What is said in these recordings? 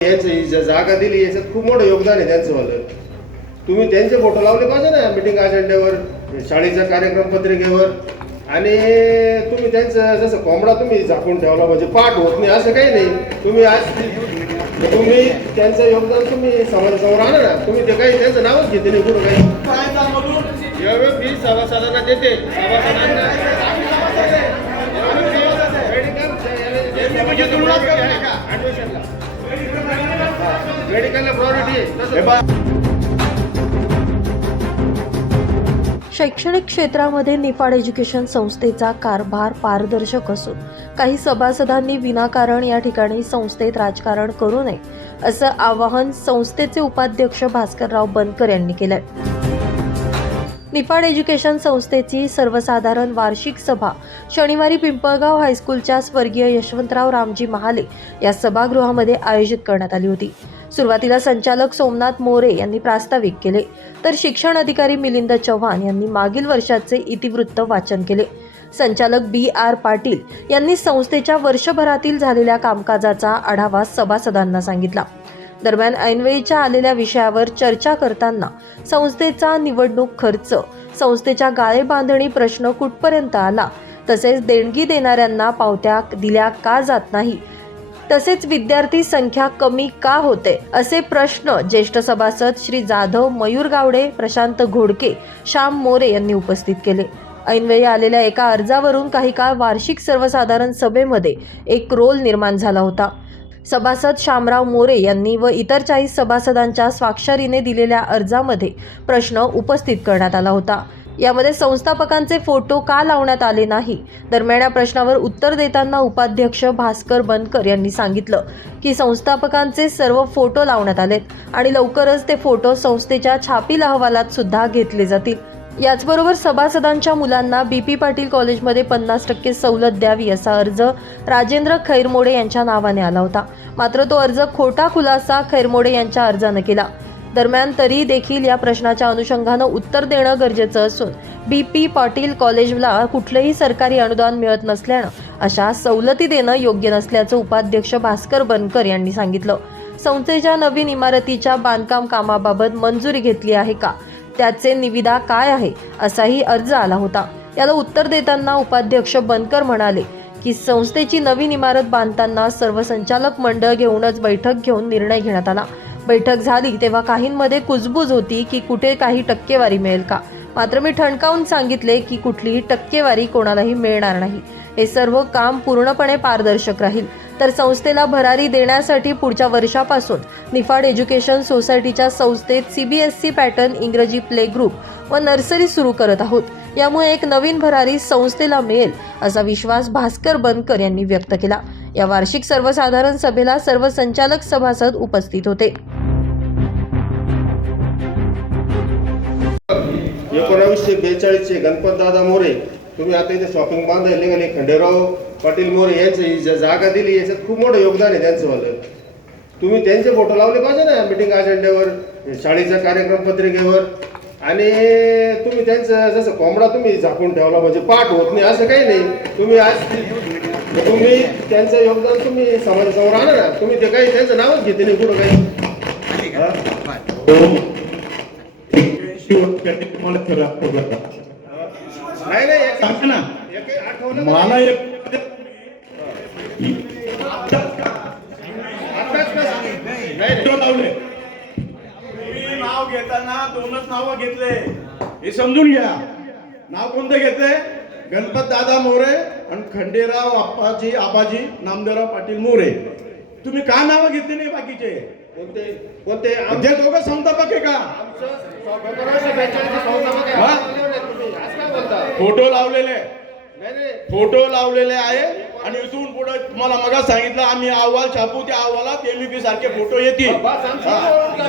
यांचं ज- जागा दिली याच्यात खूप मोठं योगदान आहे त्यांचं वालं तुम्ही त्यांचे फोटो लावले पाहिजे ना मिटिंग अजेंड्यावर शाळेच्या कार्यक्रम पत्रिकेवर. आणि तुम्ही त्यांचं जसं कोंबडा तुम्ही झाकून ठेवला म्हणजे पाठ होत नाही असं काही नाही. तुम्ही आज तुम्ही त्यांचं योगदान तुम्ही समाजासमोर आणा ना. तुम्ही ते काही त्यांचं नावच घेते नाही कुठं काही. यावेळी फी सभासदांना देते. सभासदांना मेडिकलला प्रायोरिटी शैक्षणिक क्षेत्रामध्ये निफाड एज्युकेशन संस्थेचा कारभार पारदर्शक असून काही सभासदांनी विनाकारण या ठिकाणी संस्थेत राजकारण करू नये असं आवाहन संस्थेचे उपाध्यक्ष भास्करराव बनकर यांनी केलंय. निफाड एज्युकेशन संस्थेची सर्वसाधारण वार्षिक सभा शनिवारी पिंपळगाव हायस्कूलच्या स्वर्गीय यशवंतराव रामजी महाले या सभागृहामध्ये आयोजित करण्यात आली होती. सुरुवातीला संचालक सोमनाथ मोरे यांनी प्रास्ताविक केले तर शिक्षण अधिकारी मिलिंद चव्हाण यांनी मागील वर्षाचे इतिवृत्त वाचन केले. संचालक बी आर पाटील यांनी संस्थेच्या वर्षभरातील झालेल्या कामकाजाचा आढावा सभासदांना सांगितला. दरम्यान ऐनवेळीच्या आलेल्या विषयावर चर्चा करताना संस्थेचा निवडणूक खर्च संस्थेच्या गाळे बांधणी प्रश्न कुठपर्यंत आला तसेच देणगी देणाऱ्यांना पावत्या दिल्या का जात नाही तसेच विद्यार्थी संख्या कमी का होते? असे प्रश्न ज्येष्ठ सभासद श्री जाधव मयूर गावडे प्रशांत घोडके श्याम मोरे यांनी उपस्थित केले. ऐनवेळी आलेल्या एका अर्जावरून काही काळ वार्षिक सर्वसाधारण सभेमध्ये एक रोल निर्माण झाला होता. सभासद शामराव मोरे यांनी व इतर चाळीस सभासदांच्या स्वाक्षरीने दिलेल्या अर्जामध्ये प्रश्न उपस्थित करण्यात आला होता. यामध्ये संस्थापकांचे फोटो का लावण्यात आले नाही? दरम्यान या प्रश्नावर उत्तर देताना उपाध्यक्ष भास्कर बनकर यांनी सांगितलं की संस्थापकांचे सर्व फोटो लावण्यात आलेत आणि लवकरच ते फोटो संस्थेच्या छापील अहवालात सुद्धा घेतले जातील. याचबरोबर सभासदांच्या मुलांना बीपी पाटील कॉलेजमध्ये पन्नास टक्के सवलत द्यावी असा अर्ज राजेंद्र खैरमोडे यांच्या नावाने आला होता. मात्र तो अर्ज खोटा खुलासा खैरमोडे यांच्या अर्जानं केला. दरम्यान तरी देखील या प्रश्नाच्या अनुषंगानं उत्तर देणं गरजेचं असून बी पी पाटील कॉलेजला कुठलंही सरकारी अनुदान मिळत नसल्यानं अशा सवलती देणं योग्य नसल्याचं उपाध्यक्ष भास्कर बनकर यांनी सांगितलं. संस्थेच्या नवीन इमारतीच्या बांधकाम कामाबाबत मंजुरी घेतली आहे का? त्याचे निविदा काय आहे? असाही अर्ज आला होता. याला उत्तर देताना उपाध्यक्ष बनकर म्हणाले की संस्थेची नवीन इमारत बांधताना सर्व संचालक मंडळ घेऊनच बैठक घेऊन निर्णय घेण्यात आला. बैठक झाली तेव्हा काहींमध्ये कुजबूज होती की कुठे काही टक्केवारी मिळेल का? मात्र मी ठणकावून सांगितले की कुठलीही टक्केवारी कोणालाही मिळणार नाही. हे सर्व काम पूर्णपणे पारदर्शक राहील. तर संस्थेला भरारी देण्यासाठी पुढच्या वर्षापासून निफाड एज्युकेशन सोसायटीच्या संस्थेत सीबीएसई पॅटर्न इंग्रजी प्ले ग्रुप व नर्सरी सुरू करत आहोत. यामुळे एक नवीन भरारी संस्थेला मिळेल असा विश्वास भास्कर बनकर यांनी व्यक्त केला. या वार्षिक सर्वसाधारण सभेला सर्व संचालक सभासद उपस्थित होते. एकोणावीसशे बेचाळीसचे गणपत दादा मोरे तुम्ही आता इथे शॉपिंग बांधायला निघाले खंडेराव पाटील मोरे यांचं ही ज- जागा दिली याच्यात खूप मोठं योगदान आहे त्यांचं वालं तुम्ही त्यांचे फोटो लावले पाहिजे ना मिटिंग अजेंड्यावर शाळेच्या कार्यक्रम पत्रिकेवर. आणि तुम्ही त्यांचं जसं कोंबडा तुम्ही झाकून ठेवला म्हणजे पाठ होत नाही असं काही नाही. तुम्ही आज तुम्ही त्यांचं योगदान तुम्ही समाजासमोर आणा ना. तुम्ही ते काही त्यांचं नावच घेते नाही कुठं काही. सांगा ना मला एक लावले तुम्ही नाव घेताना दोनच नाव घेतले हे समजून घ्या नाव कोणतं घेतले गणपत दादा मोरे आणि खंडेराव आप्पाजी आबाजी नामदेवराव पाटील मोरे तुम्ही का नाव घेतली नाही बाकीचे? कोणते कोणते दोघं संस्थापक आहे का? फोटो लावलेले. फोटो लावलेले आहे आणि इथून पुढे तुम्हाला मगा सांगितलं आम्ही अहवाल छापू त्या अहवालात एमबीपी सारखे फोटो येतील.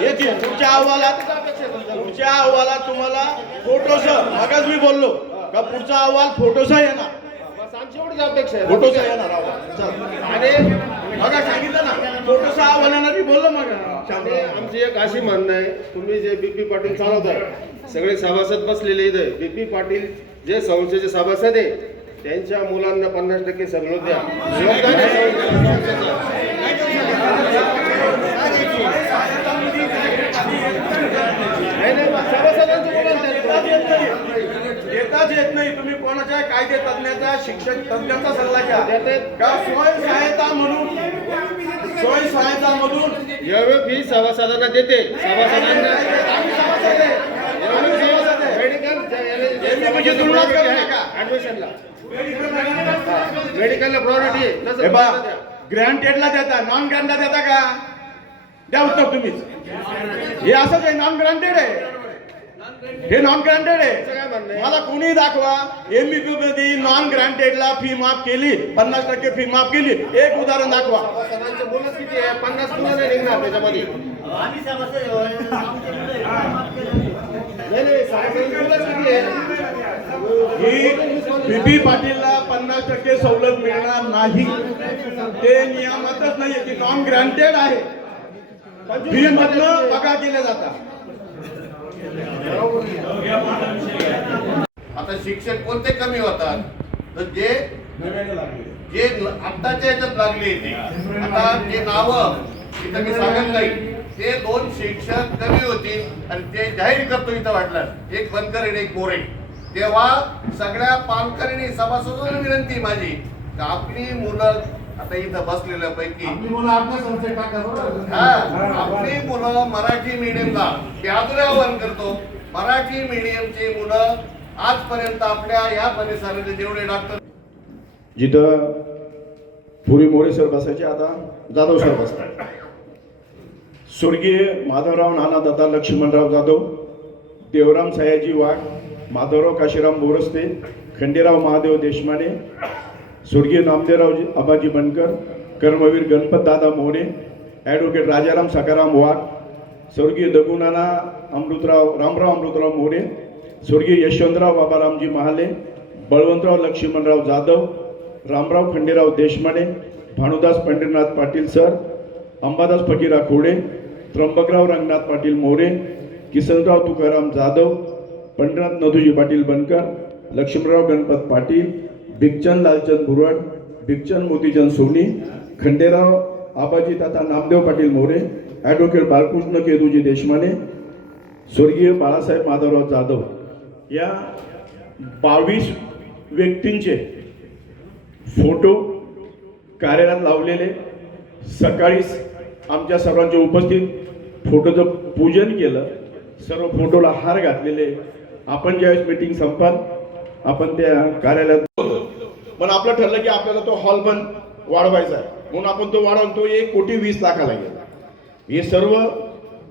येतील. पुढच्या अहवालात तुमच्या. पुढच्या अहवालात तुम्हाला फोटोसह मगाच मी बोललो का पुढचा अहवाल फोटोसह येणार. फोटोसह येणार अहवाल. मगा सांगितलं ना. अहवाल येणार मी बोललो मग. आमची एक अशी म्हणणं आहे तुम्ही जे बीपी पाटील चालवताय सगळे सभासद बसलेले इथे. बीपी पाटील जे संस्थेचे सभासद आहे त्यांच्या मुलांना पन्नास टक्के सवलत द्या योगदान आहे संस्थेचं. शिक्षक तज्ञांचा सल्ला घ्या. का स्वयं सहायता म्हणून? स्वयं सहायता मधून एवढी फी सभासदांना देते. सभासदांना म्हणजे तुलनाच करू नका. ऍडमिशनला. मेडिकलला प्रायोरिटी. ग्रँटेडला देता नॉन ग्रँटला देता का? द्या उत्तर तुम्हीच. हे असंच आहे नॉन ग्रँटेड आहे. हे नॉन ग्रँटेड आहे? मला कोणी दाखवा. एमबीपी मध्ये नॉन ग्रँटेडला फी माफ केली. पन्नास टक्के फी माफ केली. एक उदाहरण दाखवा. पन्नास ही. बीबी पाटीलला पन्नास टक्के सवलत मिळणार नाही. ते नियमातच नाही की नॉन ग्रँटेड आहे फी मधनं पगार केले जातात. आता शिक्षक कोणते कमी होतात? तर जे जे आत्ताच्या याच्यात लागले ते. आता जे नाव इथं मी सांगत नाही. ते दोन शिक्षक कमी होतील आणि ते जाहीर करतो इथं वाटलं. एक बनकर आणि एक गोरे. तेव्हा सगळ्या पालकांनी सभासदांना विनंती माझी. आपली मुलं आता इथं बसलेल्या पैकी हा. आपली मुलं मराठी मीडियमला अजूनही आवाहन करतो. मराठी मीडियमची मुलं आजपर्यंत आपल्या या परिसरातले जेवढे डॉक्टर जिथं पुरी मोरे सर बसायचे आता जाधव सर बसतात. स्वर्गीय माधवराव नाना दत्ता लक्ष्मणराव जाधव देवराम सयाजी वाघ माधवराव काशीराम बोरस्ते खंडेराव महादेव देशमाने स्वर्गीय नामदेवराव आबाजी बनकर कर्मवीर गणपतदादा मोरे ॲडव्होकेट राजाराम सकाराम वाघ स्वर्गीय दगुनाना अमृतराव रामराव अमृतराव मोरे स्वर्गीय यशवंतराव बाबारामजी महाले बळवंतराव लक्ष्मणराव जाधव रामराव खंडेराव देशमाने भानुदास पंढरीनाथ पाटील सर अंबादास फकीरा खोडे त्र्यंबकराव रंगनाथ पाटील मोरे किसनराव तुकाराम जाधव पंढरनाथ नथुजी पाटील बनकर लक्ष्मणराव गणपत पाटील भिगचंद लालचंद बुरड भिगचंद मोतीचंद सोनी खंडेराव आबाजी ताता नामदेव पाटील मोरे ॲडव्होकेट बालकृष्ण केदूजी देशमाने स्वर्गीय बाळासाहेब माधवराव जाधव. या बावीस व्यक्तींचे फोटो कार्यालयात लावलेले. सकाळीच आमच्या सर्वांचे उपस्थित फोटोचं पूजन केलं. सर्व फोटोला हार घातलेले. आपण ज्यावेळेस मीटिंग संपाल आपण त्या कार्यालयात पण आपलं ठरलं की आपल्याला तो हॉल पण वाढवायचा आहे. म्हणून आपण तो वाढवून तो एक कोटी वीस लाखाला गेला. हे सर्व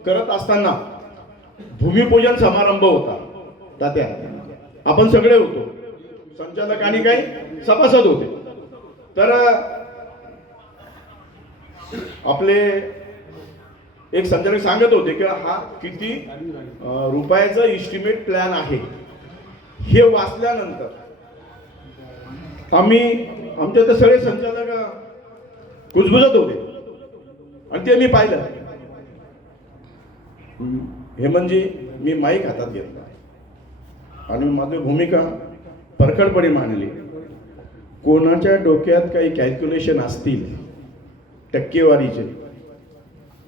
करत असताना भूमिपूजन समारंभ होता तात्या. आपण सगळे होतो. संचालक आणि काही सभासद होते. तर आपले एक संचालक सांगत होते की हा किती रुपयाचा इस्टिमेट प्लॅन आहे. हे वाचल्यानंतर आम्ही आमच्या तर सगळे संचालक कुजबुजत होते. आणि ते मी पाहिलं. हेमंतजी मी माईक हातात घेतला. आणि माझी भूमिका परखडपणे मांडली. कोणाच्या डोक्यात काही कॅल्क्युलेशन असतील टक्केवारीचे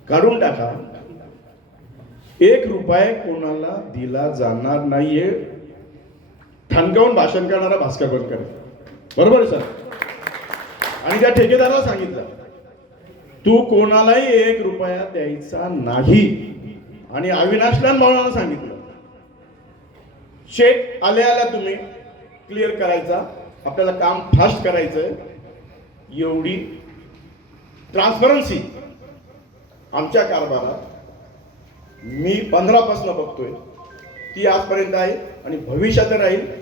काढून टाका. एक रुपये कोणाला दिला जाणार नाहीये. ठणकावून भाषण करणारा भास्कर बनकर बरोबर आहे सर. आणि त्या ठेकेदाराला सांगितलं तू कोणालाही एक रुपया द्यायचा नाही. आणि अविनाशला भावनाला सांगितलं शेट आल्या आल्या तुम्ही. क्लिअर करायचा. आपल्याला काम फास्ट करायचं एवढी ट्रान्सपरन्सी आमच्या कारभारात मी पंधरापासून बघतोय. ती आजपर्यंत आहे आणि भविष्यात राहील.